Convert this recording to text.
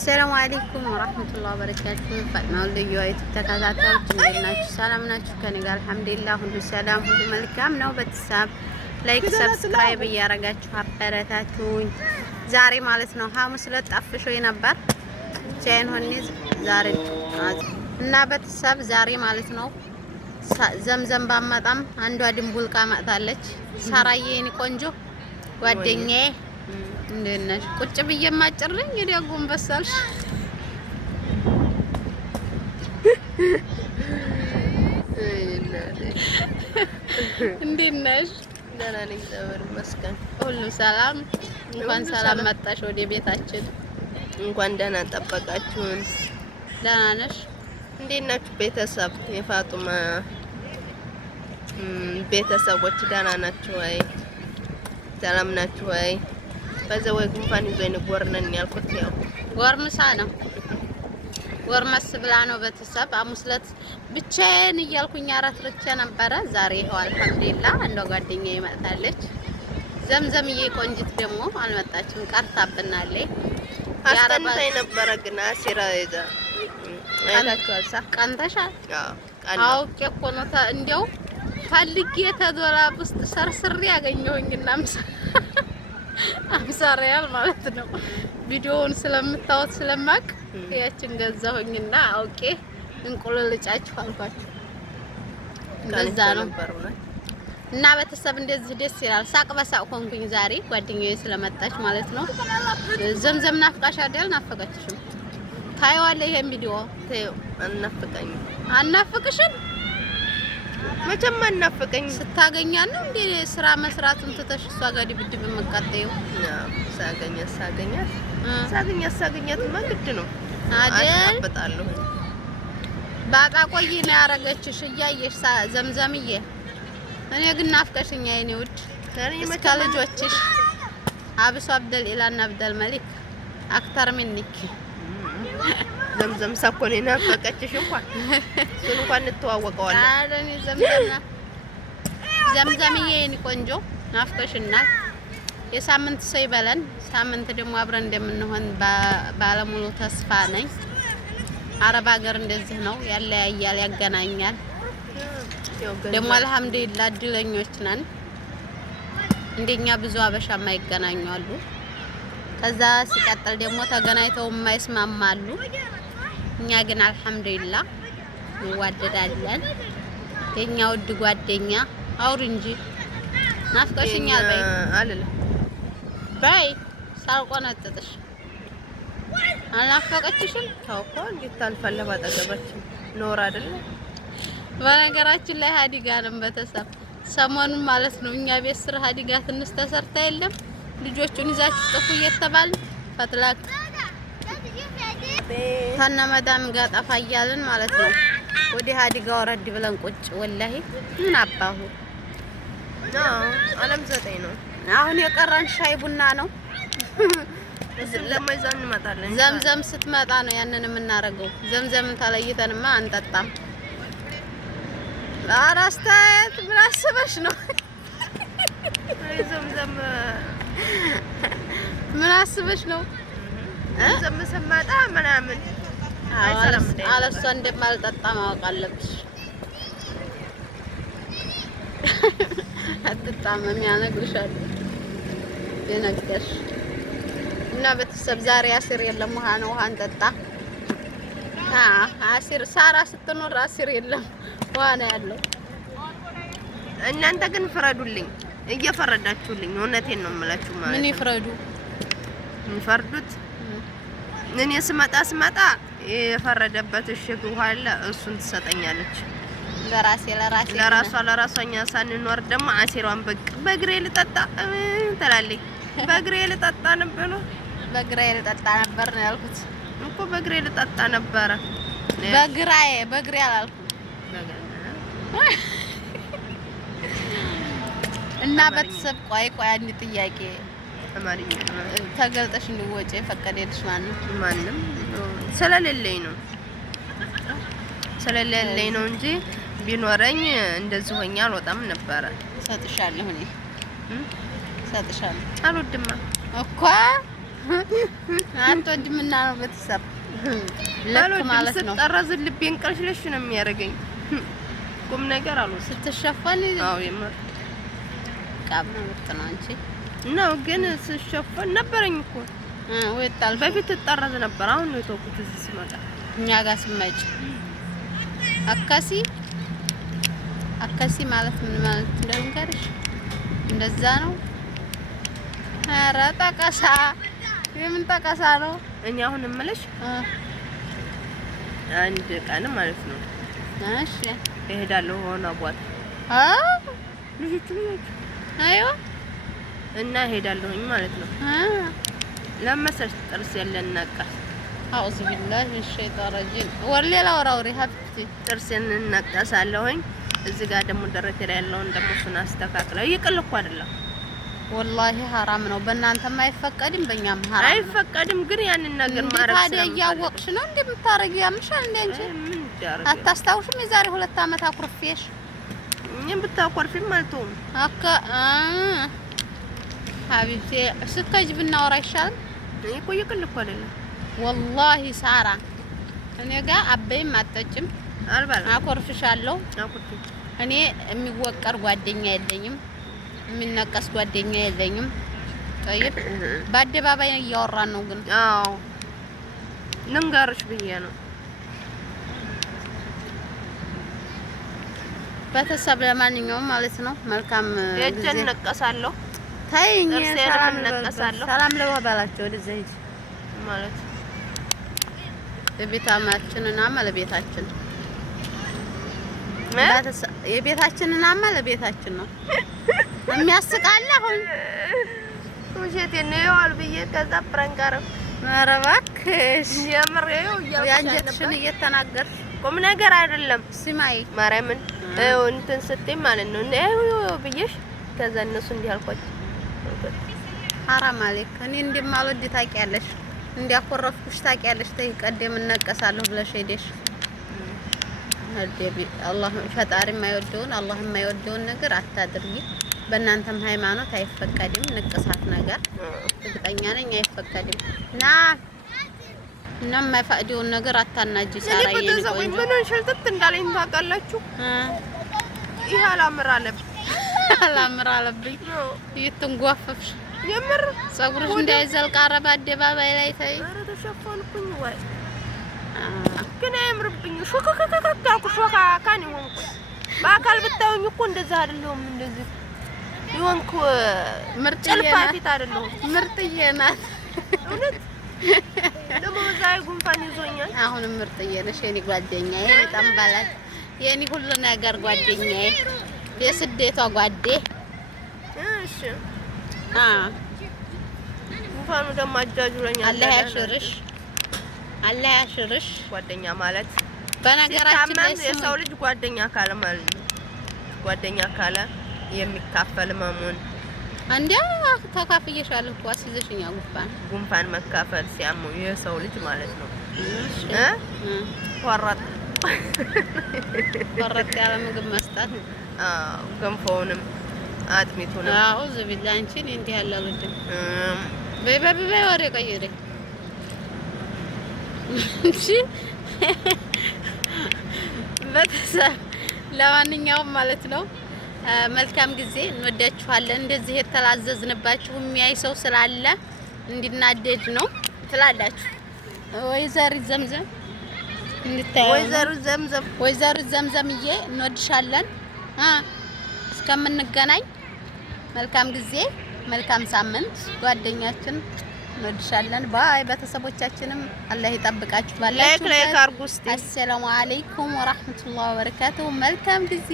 አሰላሙ አለይኩም ወራህመቱላሂ ወበረካቱ። ፋጥማ ወልዩ አይቱ ተከታታዮች እንዴት ናችሁ? ሰላም ናችሁ? ከኔ ጋር አልሐምዱሊላህ ሁሉ ሰላም፣ ሁሉ መልካም ነው። በተሳብ ላይክ ሰብስክራይብ እያረጋችሁ አበረታቱኝ። ዛሬ ማለት ነው ሐሙስ ዕለት ጠፍሾኝ ነበር ብቻዬን ሆኜ ዛሬ እና በተሳብ ዛሬ ማለት ነው ዘምዘም ባመጣም አንዷ ድንቡልቃ መጣለች። ሳራዬ የኔ ቆንጆ ጓደኛዬ እንዴት ነሽ? ቁጭ ብዬ ማጭርኝ እንግዲህ ጎንበሳልሽ። እንዴት ነሽ? ደህና ነኝ እግዚአብሔር ይመስገን። ሁሉ ሰላም። እንኳን ሰላም መጣሽ ወደ ቤታችን። እንኳን ደህና ጠበቃችሁን። ደህና ነሽ? እንዴት ናችሁ ቤተሰብ? የፋጡማ ቤተሰቦች ደህና ናችሁ ወይ? ሰላም ናችሁ ወይ? በዛው ጉንፋን ይዞኝ ጎርነን ያልኩት ያው ጎርምሳ ነው ጎርመስ ብላ ነው። ቤተሰብ ሐሙስ ዕለት ብቻዬን እያልኩኝ አረትርቼ ነበረ። ዛሬ ይኸው አልሐምዱሊላህ አንዷ ጓደኛዬ መጣለች። ዘምዘምዬ ቆንጂት ደግሞ አልመጣችም፣ ቀርታብናለች። አስቀንታኝ ነበረ ግን አሲራ ይዛ አይታችኋል። ቀንተሻል? አውቄ እኮ ነው እንደው ፈልጌ ተዶላብ ውስጥ ሰርስሬ ያገኘሁኝና አምሳ ሪያል ማለት ነው። ቪዲዮውን ስለምታወት ስለማቅ ያችን ገዛሁኝና አውቄ እንቁልልጫችሁ አልኳችሁ። እንደዛ ነው እና ቤተሰብ እንደዚህ ደስ ይላል። ሳቅ በሳቅ ሆንኩኝ ዛሬ ጓደኛዬ ስለመጣች ማለት ነው። ዘምዘም ናፍቃሽ አይደል? ናፈቀችሽም? ታይዋለህ ይሄን ቪዲዮ? ተይው አናፍቀኝ። አናፍቅሽም? መቼም አናፍቀኝ። ስታገኛት ነው እንዴ ስራ መስራቱን ትተሽ እሷ ጋር ድብድብ የምትቀጥይው? ሳገኛት ግድ ነው አይደል? አጣበጣለሁ። ባጣ ቆይ ነው ያረገችሽ እያየሽ ዘምዘምዬ። እኔ ግን ናፍቀሽኛ የኔ ውድ እስከ ልጆችሽ አብሶ አብደል ኢላና አብደል መሊክ አክተር ምንክ ዘምዘም ሳኮኔ ናፈቀችሽ እንኳን እሱን እንኳን እንተዋወቀዋለን። አረኔ ዘምዘምዬ የኔ ቆንጆ ናፍቀሽናል። የሳምንት ሰው ይበለን። ሳምንት ደግሞ አብረን እንደምንሆን ባለሙሉ ተስፋ ነኝ። አረብ ሀገር እንደዚህ ነው፣ ያለያያል፣ ያገናኛል። ደግሞ አልሐምዱሊላህ እድለኞች ነን። እንደኛ ብዙ አበሻ የማይገናኙ አሉ። ከዛ ሲቀጥል ደግሞ ተገናኝተው የማይስማማሉ። እኛ ግን አልሐምዱሊላህ እንዋደዳለን። የኛ ውድ ጓደኛ አውሪ እንጂ ናፍቀሽኛል በይ አለለ በይ ሳልቆነጥጥሽ አልናፈቀችሽም? ታውቆ እንዴት ታልፋለህ ባጠገባችን ኖር አይደለ? በነገራችን ላይ ሀዲጋ ነን ቤተሰብ ሰሞኑን ማለት ነው እኛ ቤት ስራ ሀዲጋ ትንሽ ተሰርታ የለም ልጆቹን ይዛችሁ ጥፉ እየተባልን ፈትላክ ከነመዳም ጋር ጠፋ እያልን ማለት ነው። ወደ ሀዲጋ ወረድ ብለን ቁጭ ወላሂ ምን አባሁ አለም ዘጠኝ ነው። አሁን የቀረን ሻይ ቡና ነው። ለማይዛን እንመጣለን። ዘምዘም ስትመጣ ነው ያንን የምናረገው። ዘምዘምን ተለይተንማ አንጠጣም። አራስታት ምን አስበሽ ነው? ዘምዘም ምን አስበሽ ነው? ዘምዘም ስመጣ ምናምን አለሷ እንደማልጠጣ ማወቅ አለብሽ። አትጣመም ያነግርሻል የነገርሽ እና ቤተሰብ ዛሬ አሲር የለም። ውሃ ነው፣ ውሃ እንጠጣ። አሲር ሳራ ስትኖር አሲር የለም፣ ውሃ ነው ያለው። እናንተ ግን ፍረዱልኝ፣ እየፈረዳችሁልኝ። እውነቴን ነው የምላችሁ ማለት ምን ይፍረዱ? የሚፈርዱት እኔ ስመጣ የፈረደበት እሽግ ውሃ አለ፣ እሱን ትሰጠኛለች ለራሷኛ ሳንኖር ደግሞ አሲሯን በእግሬ ልጠጣ ትላለች። በእግሬ ልጠጣ ነበር ነው ያልኩት እኮ በእግሬ ልጠጣ ነበረ። በእግሬ አላልኩም። እና ቤተሰብ ቆይ አንድ ጥያቄ አማርኛ ተገልጠሽ እንድትወጪ የፈቀደልሽ ማንም ስለሌለኝ ነው እንጂ ቢኖረኝ እንደዚህ ሆኛ አልወጣም ነበረ። ሰጥሻለሁ እኔ ሰጥሻለሁ። አልወድማ እኮ አትወጂምና ነው ቤተሰብ ለክ ማለት ነው። ስትጠረዝ ልቤን ቀልሽለሽ ነው የሚያደርገኝ። ቁም ነገር አሉ ስትሸፈን። አዎ የምር ቃብ ነው ነው አንቺ ነው ግን ስትሸፈን ነበረኝ እኮ ወጣል። በፊት ትጠረዝ ነበር። አሁን ነው የተውኩት እዚህ ስመጣ እኛ ጋር ስመጭ አካሲ ማለት ምን ማለት እንደምንገርሽ እንደዛ ነው። ኧረ ጠቀሳ የምን ጠቀሳ ነው? እኛ አሁን እምልሽ አንድ ቀን ማለት ነው። እሺ እሄዳለሁ ሆነ አቧት ልጅ አዮ እና እሄዳለሁኝ ማለት ነው። ለመሰል ጥርስ ያለን ነቀስ አውዝ ቢላህ الشيطان الرجيم ወሌላ ወራውሪ ሀብቲ ጥርስን እንነቀሳለሁኝ። እዚህ ጋር ደግሞ ደረቴ ላይ ያለውን ደግሞ እሱን አስተካክለው ይቅልኩ አይደለም ወላሂ ሐራም ነው። በእናንተም አይፈቀድም በእኛም ሐራም አይፈቀድም። ግን ያንን ነገር ማረግ ታዲያ እያወቅሽ ነው እንደምታረጊ ያምሻል እንዴ አንቺ ምን ይደረግ? አታስታውሽም? የዛሬ 2 አመት አኩርፌሽ እኔም ብታኮርፊም አልተውም አካ ሀቢብቴ ስትከጅ ብናወራ ይሻላል። እኔ እኮ ይቅልኩ አይደለም ወላሂ ሳራ እኔ ጋር አበይም አጠጭም አልባል አኮርፍሻለሁ። አኩርፊ እኔ የሚወቀር ጓደኛ የለኝም፣ የሚነቀስ ጓደኛ የለኝም። ጠይብ በአደባባይ እያወራን ነው ግን አዎ ልንገርሽ ብዬ ነው። ቤተሰብ ለማንኛውም ማለት ነው መልካም ጊዜ እነቀሳለሁ። ታይኝ ሰላም እነቀሳለሁ። ሰላም ለባላቸው ወደዛ ሂጅ ማለት የቤታችንን አመለ ቤታችን የቤታችንን አመለ ቤታችን ነው የሚያስቃል። አሁን ውሸቴን ነው ያዋል ብዬ ከዛ ፕራንክ አረፍ። ኧረ እባክሽ የምር ነው ያንጀትሽን እየተናገርሽ ቁም ነገር አይደለም። ሲማይ ማርያምን እንትን ስትይ ማለት ነው ብዬሽ ከዛ እነሱ እንዲህ አልኳቸው። ሐራም አለክ እኔ እንደማልወድ ታውቂያለሽ፣ እንዲያኮረፍኩሽ ታውቂያለሽ። ተይ ቀደም እነቀሳለሁ ብለሽ ሄደሽ ሀዲቢ አላህ ፈጣሪ የማይወደውን አላህ የማይወደውን ነገር አታድርጊ። በእናንተም ሃይማኖት አይፈቀድም ንቅሳት ነገር እርግጠኛ ነኝ አይፈቀድም። እና የማይፈቅደውን ነገር አታናጂ። ሳራ ይሄ ምን ሸልተት እንዳለኝ ታውቃላችሁ? ይሄ አላምር አለብኝ እየተንጓፈፍሽ የምር ፀጉርሽ እንዳይዘልቅ አረባ አደባባይ ላይ ታይ። ኧረ ተሸፈንኩኝ ወይ ግን አይምርብኝ። ሾካካካን ይሆንኩ በአካል ብታዩኝ እኮ እንደዛ አይደለሁም። እንደዚህ ይሆንኩ ጭልፋፊት አይደለሁም። ምርጥዬ ናት እውነት። ደግሞ ዛሬ ጉንፋን ይዞኛል። አሁንም ምርጥዬ ነሽ የኔ ጓደኛዬ፣ በጣም ባላት የኔ ሁሉ ነገር ጓደኛዬ፣ የስደቷ ጓዴ። እሺ ጉንፋኑ ደግሞ አጃጁለኛል። አላህ ያሽርሽ፣ አላህ ያሽርሽ። ጓደኛ ማለት በነገራችን ላይ የሰው ልጅ ጓደኛ ካለ ማለት ነው። ጓደኛ ካለ የሚካፈል መሙን አንዴ ተካፍየሻለሁ እኮ አስይዘሽኛ ጉንፋን መካፈል ሲያመው የሰው ልጅ ማለት ነው። ወረጥ ያለ ምግብ መስጠት ገንፎውንም አጥሚቱንም አውዝ ቢላህ አንቺን እንዲህ ያለ ልጅ በይ ወሬ ቀይሬ እሺ። ቤተሰብ ለማንኛውም ማለት ነው መልካም ጊዜ፣ እንወዳችኋለን። እንደዚህ የተላዘዝንባችሁ የሚያይ ሰው ስላለ እንዲናደድ ነው ትላላችሁ። ወይዘሪት ዘምዘም እንድታዩ ወይዘሪት ዘምዘምዬ እንወድሻለን። እስከምንገናኝ መልካም ጊዜ፣ መልካም ሳምንት ጓደኛችን እንወድሻለን። ባይ ቤተሰቦቻችንም አላህ ይጠብቃችሁ። ባላችሁ ላይክ አርጉ። አሰላሙ አለይኩም ወራህመቱላሂ ወበረካቱሁ። መልካም ጊዜ